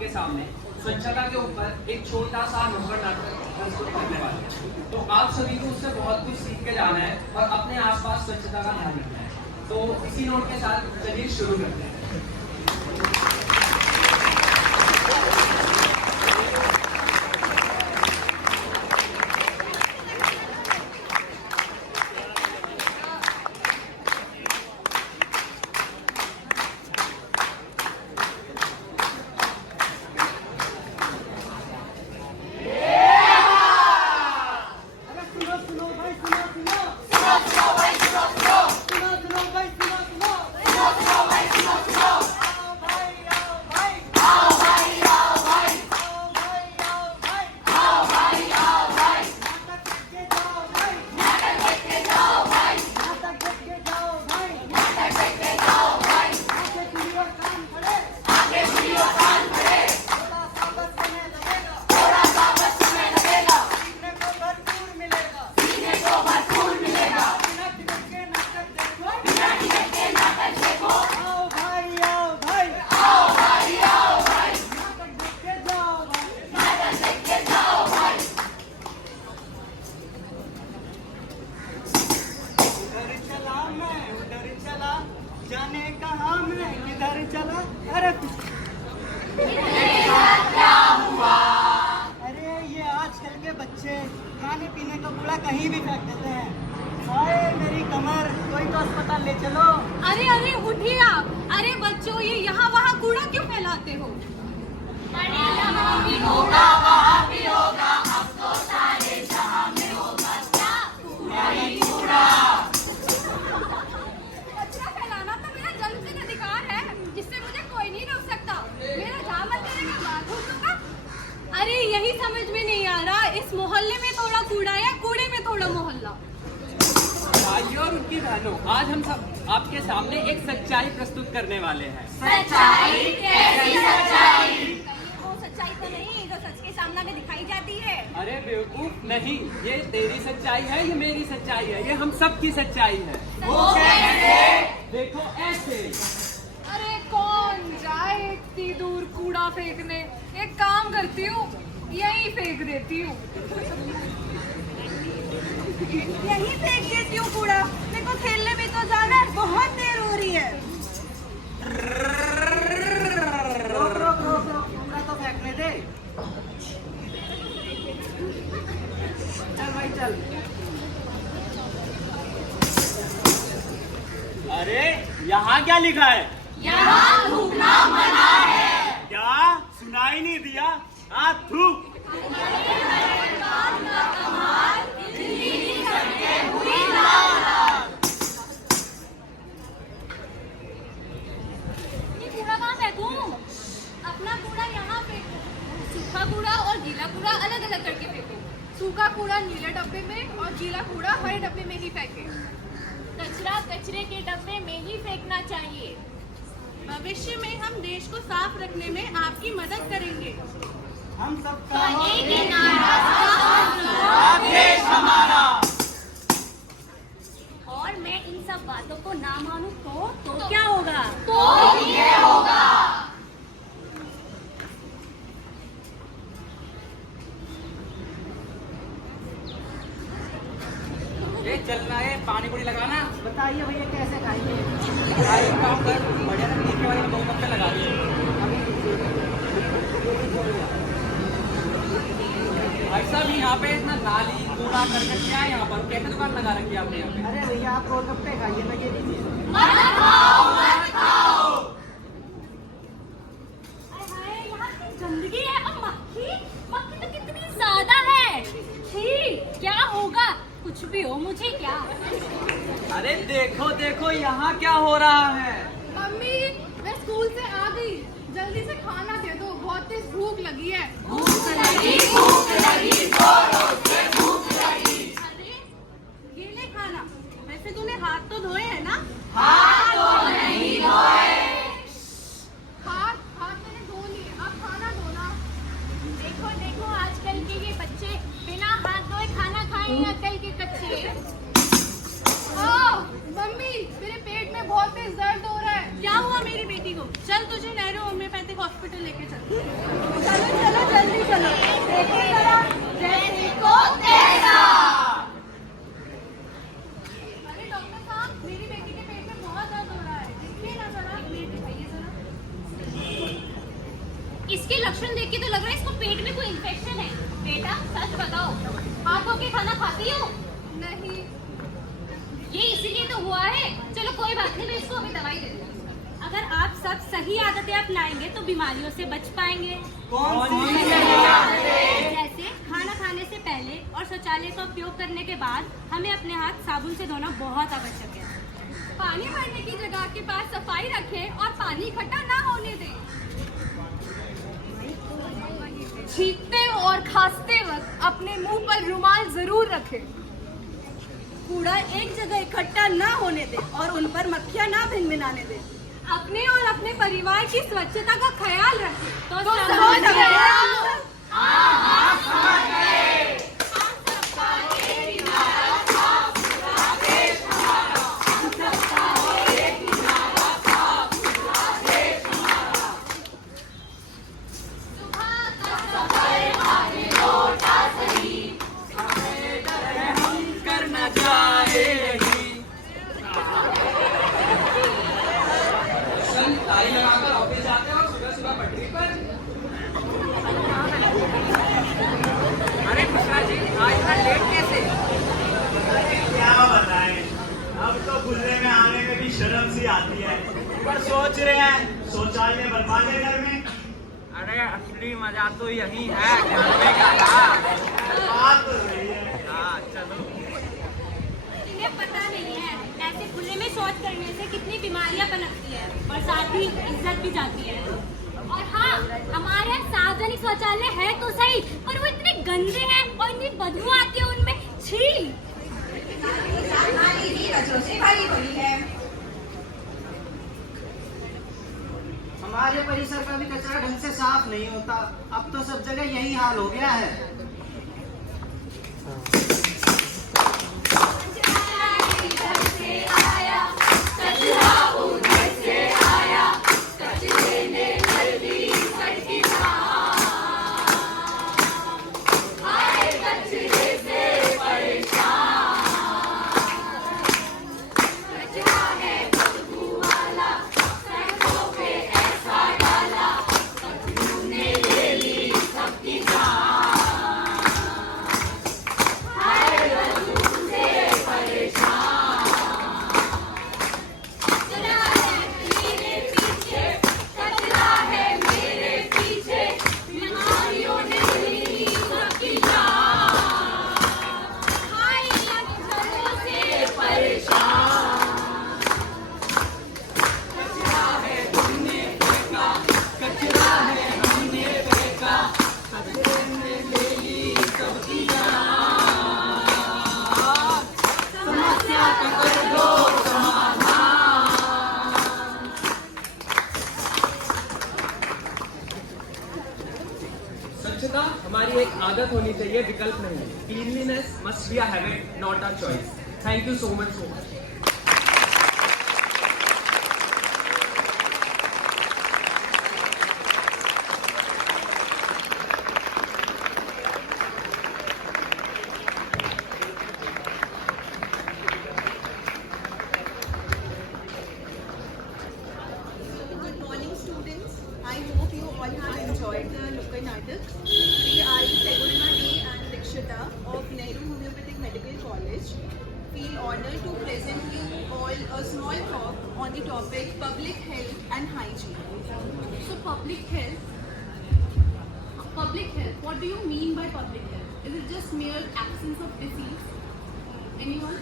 आपके सामने स्वच्छता के ऊपर एक छोटा सा नुक्कड़ नाटक प्रस्तुत करने वाले हैं। तो आप सभी को उससे बहुत कुछ सीख के जाना है और अपने आसपास स्वच्छता का ध्यान रखना है। तो इसी नोट के साथ चलिए शुरू करते हैं। जाने कहाँ मैं किधर चला। अरे क्या हुआ? अरे ये आजकल के बच्चे खाने पीने का कूड़ा कहीं भी फेंक देते हैं। हाय मेरी कमर, कोई तो अस्पताल ले चलो। अरे अरे उठिए आप। अरे बच्चों, ये यहाँ वहाँ कूड़ा क्यों फैलाते हो? यहाँ भी होगा, वहाँ भी होगा, अब तो सारे जहाँ में होगा क्या? कूड़ा ही कूड़ा। कचरा फैलाना तो मेरा जन्मसिद्ध अधिकार है, जिससे मुझे कोई नहीं रोक सकता। मेरा जहाँ मन करेगा वहाँ थूक दूंगा। अरे यही समझ में नहीं आ रहा, इस मोहल्ले में थोड़ा कूड़ा या कूड़े में थोड़ा मोहल्ला। भाइयों और उनकी बहनों, आज हम सब आपके सामने एक सच्चाई प्रस्तुत करने वाले हैं। सच्चाई? कैसी सच्चाई? वो सच्चाई तो नहीं जो सच के सामने में दिखाई जाती है। अरे बेवकूफ, नहीं, ये तेरी सच्चाई है, ये मेरी सच्चाई है, ये हम सब की सच्चाई है। वो कैसे? देखो ऐसे। अरे कौन जाए इतनी दूर कूड़ा फेंकने? एक काम करती हूँ, यहीं फेंक देती हूँ। यही फेंक देती हूँ कूड़ा। मेरे को खेलने भी तो जाना है, बहुत देर हो रही है। रोक रोक रोक रोक, कूड़ा तो फेंकने दे। चल भाई चल। अरे यहाँ क्या लिखा है? यहाँ थूकना मना है। क्या सुनाई नहीं दिया? हाँ थूक। ये कूड़ा कहाँ फेंकूं? अपना कूड़ा यहाँ फेंको। सूखा कूड़ा और गीला कूड़ा अलग अलग करके फेंको। सूखा कूड़ा नीले डब्बे में और गीला कूड़ा हरे डब्बे में ही फेंके। कचरा कचरे के डब्बे में ही फेंकना चाहिए। भविष्य में हम देश को साफ रखने में आपकी मदद करेंगे। हम सबका एक ही नारा, देश हमारा। और मैं इन सब बातों को ना मानूं तो क्या होगा? तो ये होगा। ये चलना है, पानी पूरी लगाना। बताइए भैया कैसे खाएंगे? एक काम कर, बढ़िया से नीचे वाले में 2 पत्ते लगा दिए। भाई साहब, यहाँ पे इतना नाली कूड़ा करकट क्या है? यहाँ पर कैसे दुकान लगा रखी है आपने यहाँ पे? अरे भैया आप गोलगप्पे खाइए, मैं ये लीजिए। मत खाओ, मत खाओ। हाय, यहाँ की गंदगी है और मक्खी तो कितनी ज्यादा है। छी, क्या होगा? कुछ भी हो, मुझे क्या? अरे देखो देखो, यहाँ क्या हो रहा है? मम्मी, मैं स्कूल से आ गई, जल्दी से खाना दे दो, बहुत तेज भूख लगी है। भूख लगी, जोरों से भूख लगी। अरे ये ले खाना। वैसे तूने हाथ तो धोए हैं ना? हाथ तो नहीं धोए। हाथ मैंने धो लिए, अब खाना धोना। देखो देखो, आजकल के ये बच्चे बिना हाथ धोए खाना खाएं या कल के कच्चे। मम्मी, मेरे पेट में बहुत तेज दर्द हो रहा है। क्या हुआ मेरी बेटी को? चल तुझे नेहरू होम्योपैथिक हॉस्पिटल से लेके चलते हैं। चलो चलो जल्दी चलो, देखो जरा जैसे को तेरा। अरे डॉक्टर साहब, मेरी बेटी के पेट में बहुत दर्द हो रहा है, देखिए ना जरा, प्लेट दिखाइए जरा। इसके लक्षण देख के तो लग रहा है इसको पेट में कोई इन्फेक्शन है। बेटा सच बताओ, हाथ धो के खाना खाती हो? नहीं। ये इसीलिए तो हुआ है। चलो कोई बात नहीं, मैं इसको अभी दवाई दे दूँ। अगर आप सब सही आदतें अपनाएंगे तो बीमारियों से बच पाएंगे। कौन सी सही आदतें? जैसे खाना खाने से पहले और शौचालय का उपयोग करने के बाद हमें अपने हाथ साबुन से धोना बहुत आवश्यक है। पानी भरने की जगह के पास सफाई रखें और पानी इकट्ठा ना होने दें। छींकते और खांसते वक्त अपने मुंह पर रुमाल जरूर रखें। कूड़ा एक जगह इकट्ठा ना होने दें और उन पर मक्खियां ना भिनभिनाने दें। अपने और अपने परिवार की स्वच्छता का ख्याल रखें। तो समझ गए? चल ताली लगाकर ऑफिस जाते हैं और सुबह सुबह पटरी पर। अरे कृष्णा जी, आज इतना लेट कैसे? क्या बताएं, अब तो खुले में आने में भी शर्म सी आती है, पर सोच रहे हैं शौचालय बनवा ले घर में। अरे असली मजा तो यही है, घर में का। बात तो सही है। हाँ चलो। इन्हें पता नहीं है ऐसे खुले में शौच करने से कितनी बीमारियां पनपती है और साथ ही इज्जत भी जाती है। और हाँ, हमारे यहाँ सार्वजनिक शौचालय है तो सही, पर वो इतने गंदे हैं और इतनी बदबू आती है उनमें। छी। हमारे परिसर का भी कचरा ढंग से साफ नहीं होता। अब तो सब जगह यही हाल हो गया है। स्वच्छता हमारी एक आदत होनी चाहिए, विकल्प नहीं। Cleanliness must be a habit, not a choice. Thank you so much. Good morning, students. I hope you all have enjoyed the Nukkad Natak. Today I, Segurima Day and Dikshita of Nehru Homeopathic Medical College, feel honored to present you all a small talk on the topic public health and hygiene. So public health, what do you mean by public health? Is it just mere absence of disease? Anyone?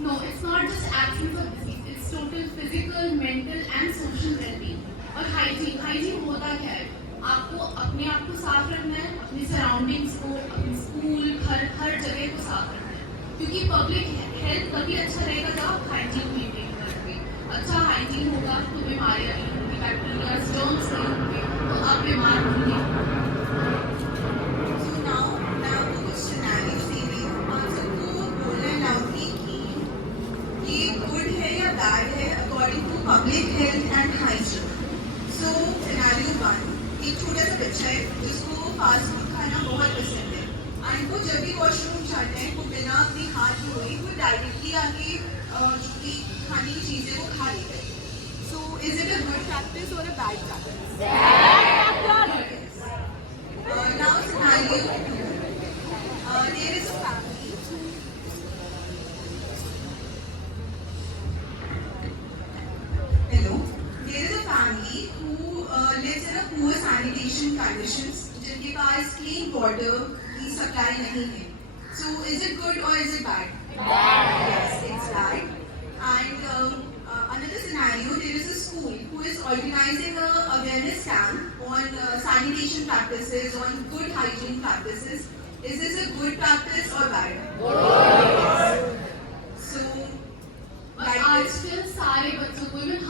No, it's not just absence of disease. It's total physical, mental and social well-being. और hygiene होता क्या है? आपको अपने आप को साफ रखना है, अपनी सराउंडिंग्स को, अपने स्कूल, घर, हर जगह को साफ रखना है। क्योंकि पब्लिक हेल्थ तभी अच्छा रहेगा जब आप हाइजीन मेंटेन करोगे। अच्छा हाइजीन होगा तो बीमारियां नहीं होंगी, बैक्टीरिया, जर्म्स नहीं होंगे, तो आप बीमार होंगे। So now to the scenario series. आप सबको बोलना loudly कि ये good है या bad है according to public health and hygiene. So scenario 1. एक छोटा सा बच्चा है जिसको फास्ट फूड खाना बहुत पसंद है एंड वो जब भी वॉशरूम जाते हैं वो बिना अपने हाथ धोए वो डायरेक्टली आके जो भी खाने की चीज़ें वो खा लेते हैं. So is it a good practice or a bad practice? Now scenario 2. There is a family. Hello. There is a family who lives in a poor sanitation conditions. जिनके पास clean water की supply नहीं है. So is it good or is it bad? Bad. Yes, it's bad. And another scenario, there is a school who is organizing a awareness camp on sanitation practices, on good hygiene practices. Is this a good practice or bad? Good. So, और आजकल सारे बच्चों को even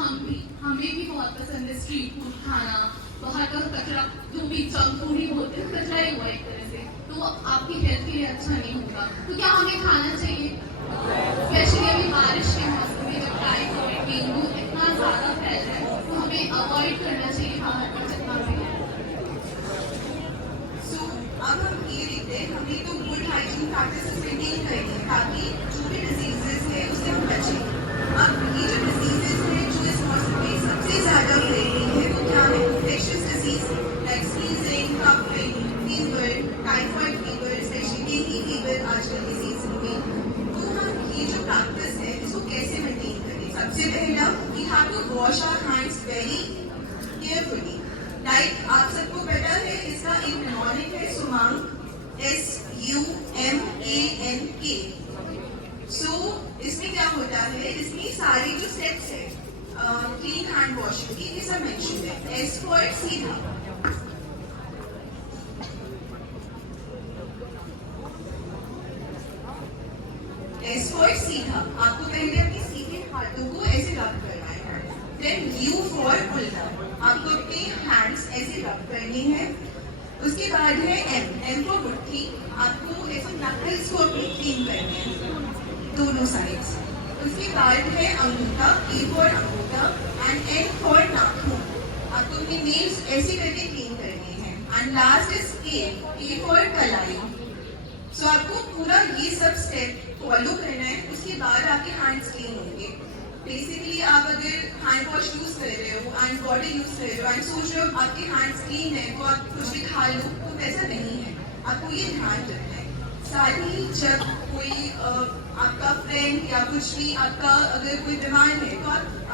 हमें भी बहुत पसंद है स्ट्रीट फूड खाना, बाहर का कचरा जो भी जंक फूड ही बोलते हैं कचरा ही हुआ एक तरह से, तो आपकी हेल्थ के लिए अच्छा नहीं होगा. तो क्या हमें खाना चाहिए? स्पेशली अभी बारिश के मौसम में जब टाइफाइड डेंगू इतना ज्यादा फैल रहा है तो हमें अवॉइड करना चाहिए बाहर का जितना भी है. so अब हम ये देखते हैं हमें तो गुड हाइजीन प्रैक्टिसेस मेंटेन करनी है ताकि जो भी डिजीजेस है उससे हम बचें. अब ये जो डिजीजेस है जो इस मौसम में सबसे ज्यादा फैलती है वो क्या है? Infectious disease like sneezing, coughing, fever, typhoid fever, specially dengue fever आजकल के सीजन में. तो हम ये जो प्रैक्टिस है इसको कैसे मेंटेन करें? सबसे पहला we have to wash our hands very carefully. Like आप सबको पता है इसका एक निमोनिक है सुमांग, SUMANK. सो इसमें क्या होता है? इसमें सारी जो स्टेप्स है क्लीन हैंड वॉशिंग की ये सब मेंशन है. S फॉर सीधा. S फॉर सीधा. आपको पहले अपने सीधे हाथों को ऐसे रब करना है. देन U फॉर उल्टा. आपको अपने हैंड्स ऐसे रब करने हैं. उसके बाद है M फॉर मुट्ठी. आपको ऐसे नकल्स को अपने क्लीन करने हैं दोनों साइड्स. उसके बाद है अंगूठा, E फॉर अंगूठा एंड N फॉर नाखून. आपको अपने नेल्स ऐसे करके क्लीन करने हैं. And last is K for कलाई. सो आपको पूरा ये सब स्टेप फॉलो करना है. उसके बाद आपके हैंड्स क्लीन होंगे. बेसिकली आप अगर हैंड वॉश यूज कर रहे हो एंड बॉडी यूज कर रहे हो एंड सोच रहे हो आपके हैंड्स क्लीन है तो आप कुछ भी खा लो, तो वैसा नहीं है. आपको ये ध्यान रखना है. साथ ही जब कोई आपका फ्रेंड या कुछ भी आपका अगर कोई बीमार है तो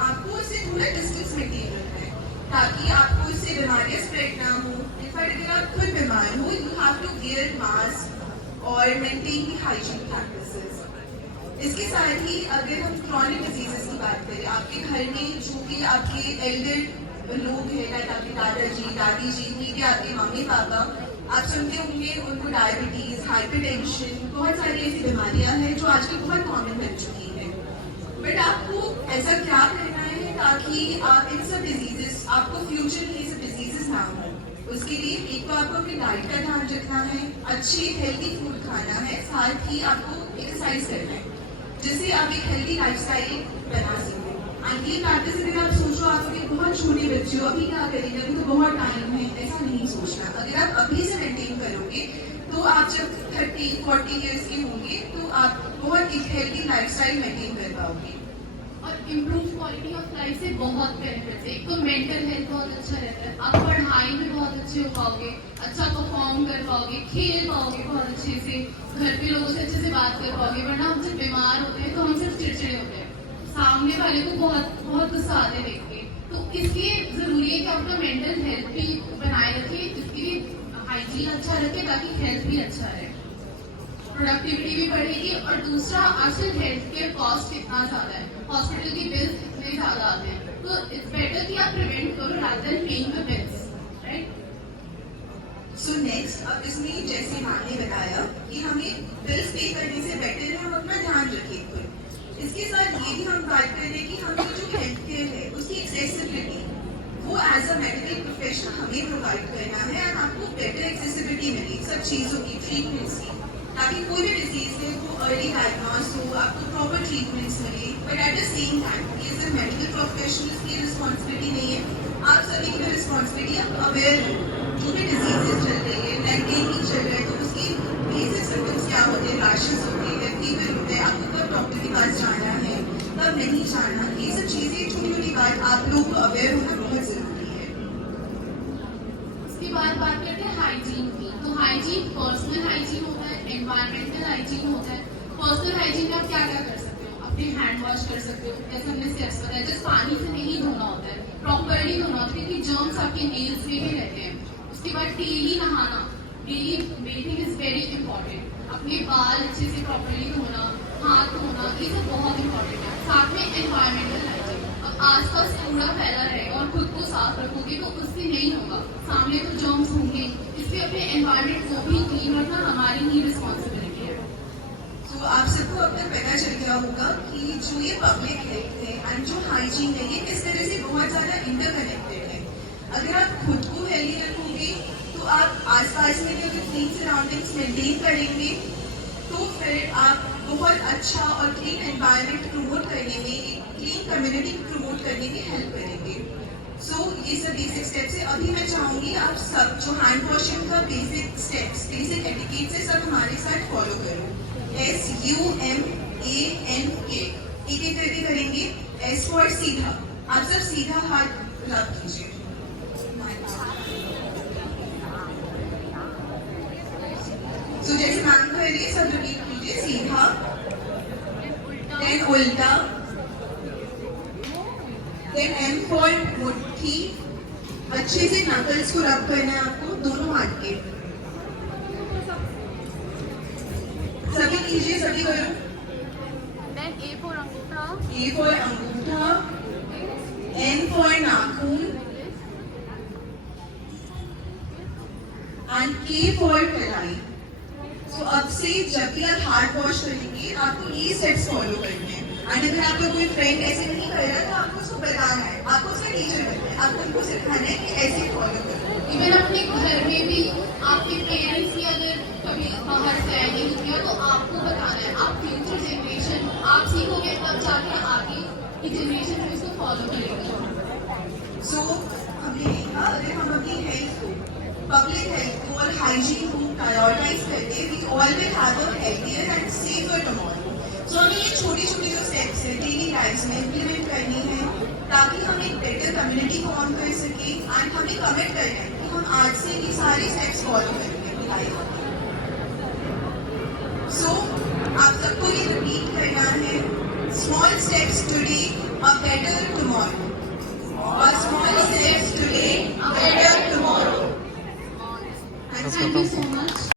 आपको उससे थोड़ा डिस्टेंस मेंटेन रखना है ताकि आपको इससे बीमारियां स्प्रेड ना हो. इनफैक्ट अगर आप खुद बीमार हो you have to wear mask और मेंटेन दी हाइजीन प्रैक्टिसेस. इसके साथ ही अगर हम क्रॉनिक डिजीजेस की बात करें, आपके घर में जो भी आपके एल्डर लोग हैं लाइक आपके दादाजी दादी जी, मे भी आपके मम्मी पापा, आप सुनते होंगे उनको डायबिटीज, हाइपरटेंशन, बहुत सारी ऐसी बीमारियां हैं जो आजकल बहुत कॉमन बन चुकी है. बट आपको ऐसा क्या करना है ताकि आप इन सब डिजीजेस आपको फ्यूचर में ये सब डिजीजेस ना हो? उसके लिए एक तो आपको अपनी डाइट का ध्यान रखना है, अच्छी हेल्दी फूड खाना है, साथ ही आपको एक्सरसाइज करना है जिससे आप एक हेल्दी लाइफस्टाइल बना सकें. एंड ये प्रैक्टिस अगर आप सोचो आप अभी बहुत छोटे बच्चे हो अभी क्या करेंगे, अभी तो बहुत टाइम है, ऐसा नहीं सोचना. अगर आप अभी से मेंटेन करोगे तो आप जब 30-40 ईयर्स के होंगे तो आप बहुत एक हेल्दी लाइफस्टाइल मेंटेन कर पाओगे. और इम्प्रूव क्वालिटी ऑफ लाइफ से बहुत बेनिफिट्स है. एक तो मेंटल हेल्थ बहुत अच्छा रहता है, आप पढ़ाई में बहुत अच्छे हो पाओगे, अच्छा परफॉर्म कर पाओगे, खेल पाओगे बहुत अच्छे से, घर के लोगों से अच्छे से बात कर पाओगे. वरना हम जब बीमार होते हैं तो हम सिर्फ चिड़चिड़े होते हैं, सामने वाले को बहुत गुस्सा आते देख के. तो इसलिए जरूरी है कि अपना मेंटल हेल्थ भी बनाए रखें, इसकी भी हाइजीन अच्छा रखें ताकि हेल्थ भी अच्छा रहे, प्रोडक्टिविटी भी बढ़ेगी. और दूसरा आजकल हेल्थ केयर कॉस्ट कितना ज्यादा है, हॉस्पिटल के बिल्स इतने ज्यादा आते हैं, तो इट्स बेटर कि आप प्रिवेंट करो rather than paying the bills, right. So next अब इसमें जैसे मैम ने बताया कि हमें बिल्स पे करने से बेटर है हम अपना ध्यान रखें खुद. इसके साथ ये भी हम बात करें कि हमें जो हेल्थ केयर है उसकी एक्सेसिबिलिटी वो एज अ मेडिकल प्रोफेशनल हमें प्रोवाइड करना है और आपको बेटर एक्सेसिबिलिटी मिले सब चीज़ों की, ट्रीटमेंट्स की, ताकि कोई भी डिजीज है वो अर्ली डायग्नोस हो, आपको प्रॉपर ट्रीटमेंट्स मिले. But at the same time as a medical professional की रिस्पॉन्सिबिलिटी नहीं है आप सभी की रिस्पॉन्सिबिलिटी, आप अवेयर जो भी डिजीजेस चल रही है, नेक पेन चल रहा है, तो उसकी बेसिक सिम्टम्स क्या होते हैं, रैशेस होते हैं, फीवर होता है, आपको कब डॉक्टर के पास जाना है, कब नहीं जाना, ये सब चीज़ें छोटी छोटी बात आप लोग को अवेयर होना बहुत ज़रूरी है। उसके बाद बात करते हैं हाइजीन की। तो हाइजीन पर्सनल हाइजीन होता है, एनवायरमेंटल हाइजीन होता है। पर्सनल हाइजीन में आप क्या क्या कर सकते हो, अपने हैंड वॉश कर सकते हो, जैसे हमने स्टेप्स बताया, जस्ट पानी से नहीं धोना होता है, प्रॉपरली धोना होता है, क्योंकि जर्म्स आपके नेल्स में भी रहते हैं। उसके बाद डेली नहाना, daily bathing is very important. अपने बाल अच्छे से प्रॉपरली धोना, हाथ धोना, ये सब बहुत इंपॉर्टेंट है। साथ में एनवायरमेंटल हाइजीन, अब आसपास कूड़ा फैला रहेगा और खुद को साफ रखोगे तो उससे नहीं होगा, सामने तो जर्म्स होंगे, इसलिए अपने एनवायरमेंट को भी क्लीन रखना हमारी ही रिस्पॉन्सिबिलिटी है। तो आप सबको अब तक पता चल गया होगा कि जो ये पब्लिक हेल्थ है एंड जो हाइजीन है, ये किस तरह से बहुत ज़्यादा इंटरकनेक्टेड है। अगर आप खुद को हेल्दी रखोगे तो आप आसपास में जो क्लीन सराउंडिंग्स मेंटेन करेंगे, तो फिर आप बहुत अच्छा और क्लीन एनवायरनमेंट प्रमोट करने में, एक क्लीन कम्युनिटी प्रमोट करने में हेल्प करेंगे। सो ये सब बेसिक स्टेप्स है। अभी मैं चाहूँगी आप सब जो हैंड वॉशिंग का बेसिक स्टेप्स, बेसिक एटिकेट्स है, सब हमारे साथ फॉलो करो। SUMANK, एक एक करके करेंगे। S फॉर सीधा, आप सब सीधा हाथ रब कीजिए। तो जैसे मैम कर रही है, सब रिपीट कीजिए। सीधा, देन उल्टा, देन M फॉर मुट्ठी, अच्छे से नकल्स को रब करना है आपको, दोनों हाथ के। सभी कीजिए, सभी करो। Then A for अंगूठा, A फॉर अंगूठा, N फॉर नाखून, एंड K फॉर कलाई। तो अब से जब भी आप हाथ वॉश करेंगे, आपको ये स्टेप्स फॉलो करने हैं। एंड अगर आपका कोई फ्रेंड ऐसे नहीं कर रहा, तो आपको उसको बताना है, आपको उसका टीचर बनना है, आपको उनको सिखाना है कि ऐसे फॉलो करो। इवन अपने घर में भी आपके पेरेंट्स की अगर कभी बाहर से आए नहीं किया तो आपको बताना है। आप फ्यूचर जनरेशन, आप सीखोगे तब जाके आगे की जनरेशन भी इसको फॉलो करेगी। सो हमने देखा, अगर हम अपनी हेल्थ को, पब्लिक हेल्थ को और हाइजीन को प्रायोरिटाइज करके, we all will have a healthier and safer tomorrow. So हमें ये छोटी छोटी जो स्टेप्स है डेली लाइफ में इम्प्लीमेंट करनी है, ताकि हम एक बेटर कम्युनिटी फॉर्म कर सके। एंड हमें कमिट करना है कि हम आज से ये सारे स्टेप्स फॉलो करेंगे अपनी लाइफ में। सो आप सबको ये रिपीट करना है, small steps today, a better tomorrow. Small steps today, a better tomorrow. Thank you so much.